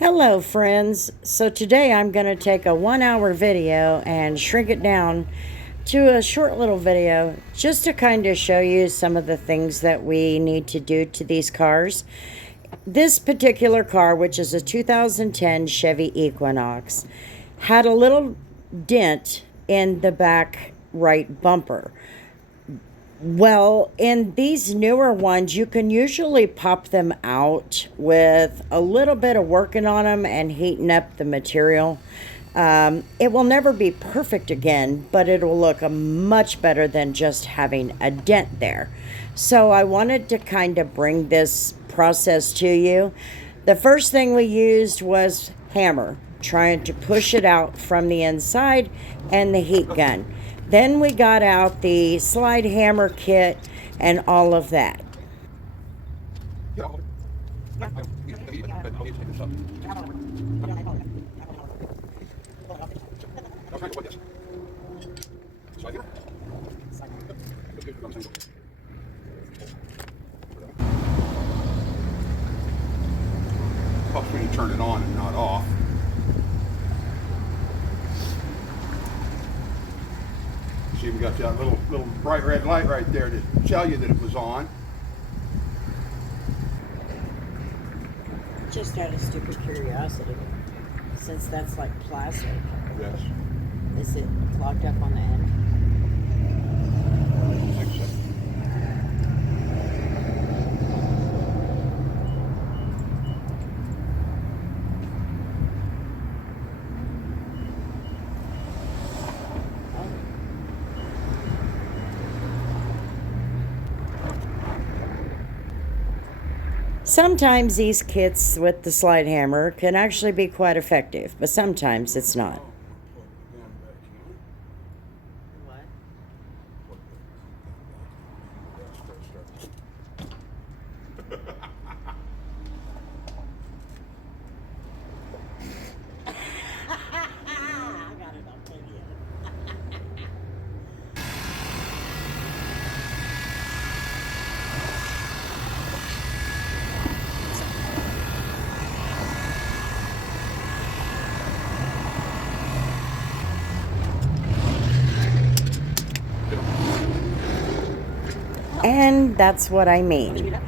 Hello friends. So today I'm going to take a 1 hour video and shrink it down to a short little video just to kind of show you some of the things that we need to do to these cars. This particular car, which is a 2010 Chevy Equinox, had a little dent in the back right bumper. Well, in these newer ones, you can usually pop them out with a little bit of working on them and heating up the material. It will never be perfect again, but it'll look much better than just having a dent there. So I wanted to kind of bring this process to you. The first thing we used was hammer, trying to push it out from the inside, and the heat gun. Then we got out the slide hammer kit and all of that. Helps when you turn it on and not off. See, we got that little bright red light right there to tell you that it was on. Just out of stupid curiosity, since that's like plastic, Yes. is it clogged up on the end? I don't think so. Sometimes these kits with the slide hammer can actually be quite effective, but sometimes it's not. What? I got it on video. And that's what I mean.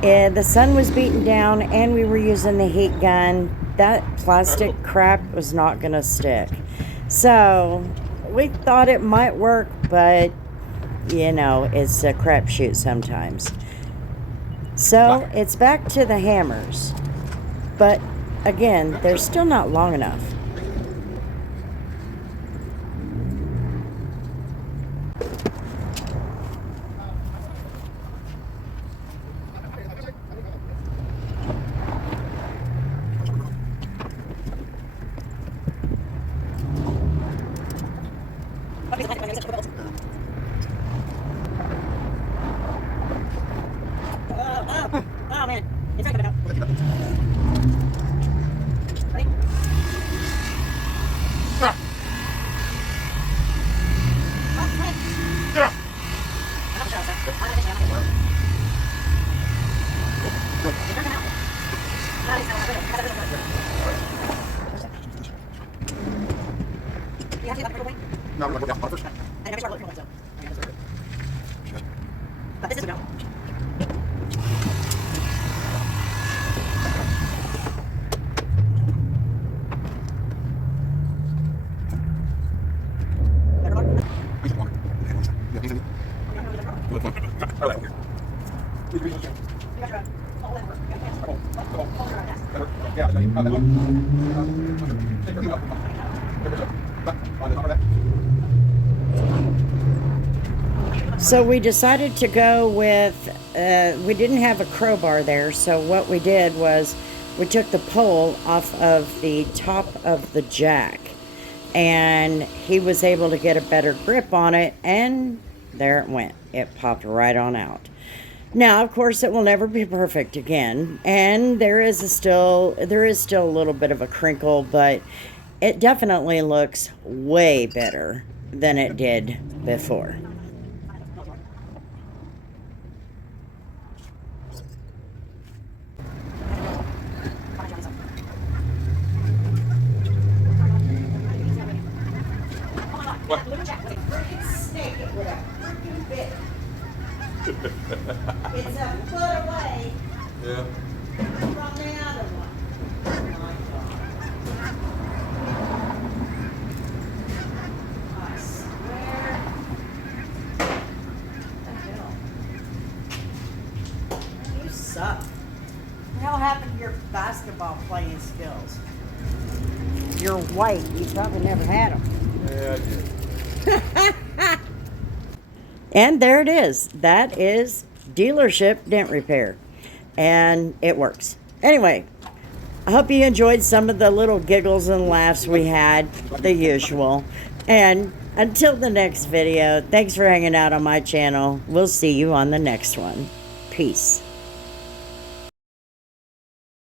The sun was beating down and we were using the heat gun. That plastic crap was not going to stick. So we thought it might work, but you know, it's a crapshoot sometimes. So it's back to the hammers. But again, they're still not long enough. Oh man, it's not gonna go. Ready? No, we're going first. But this is a go. So we decided to go with, we didn't have a crowbar there, so what we did was we took the pole off of the top of the jack, and he was able to get a better grip on it, and there it went. It popped right on out. Now, of course, it will never be perfect again, and there is still a little bit of a crinkle, but it definitely looks way better than it did before. It's a foot away Yeah. from the other one. Oh my God. I swear. What the hell? You suck. What the hell happened to your basketball playing skills? You're white. You probably never had them. Yeah, I did. And there it is. That is dealership dent repair. And it works. Anyway, I hope you enjoyed some of the little giggles and laughs we had, the usual. And until the next video, thanks for hanging out on my channel. We'll see you on the next one. Peace.